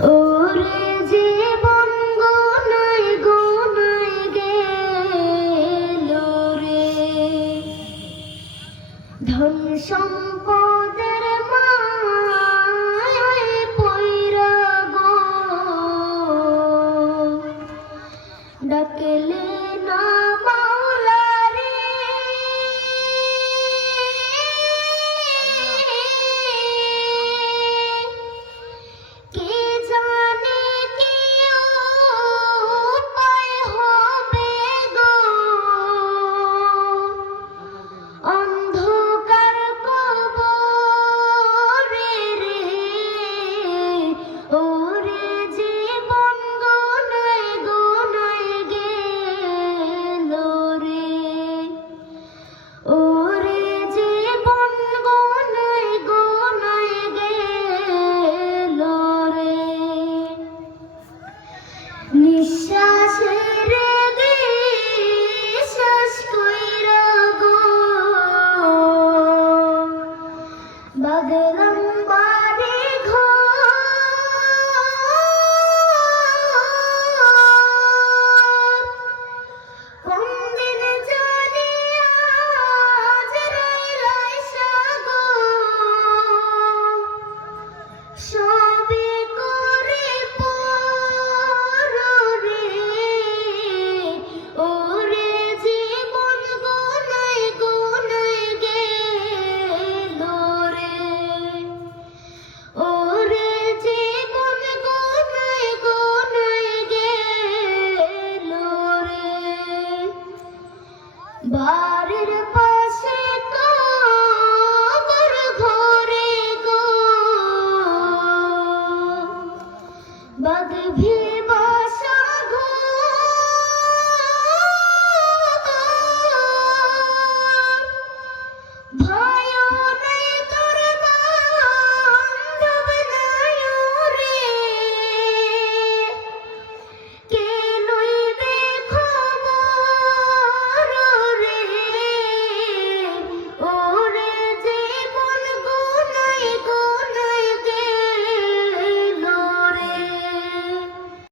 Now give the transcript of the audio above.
ওরে জীবন গোনায় গোনায় গেল রে, ধন সম্পদের মায়ায় পইরা গো, ডাকলে না মাওলা রে, কে জানে কি উপায় হবে গো, অন্ধকার কবরে রে, ওরে জীবন গোনায় গোনায় গেল রে, ওরে জীবন গোনায় গোনায় গেল রে, নিঃশ্বাসের বিশ্বাস কইরা গো, বাদলাম বাড়ি ঘর, কোন দিন জানি আজরাইল আইসা গো, সবে করে পর রে, ওরে জীবন গোনায় গোনায় গেল রে, ওরে জীবন গোনায় গোনায় গেল রে, বাড়ির পাশে কবর ঘরে গো, বাঘ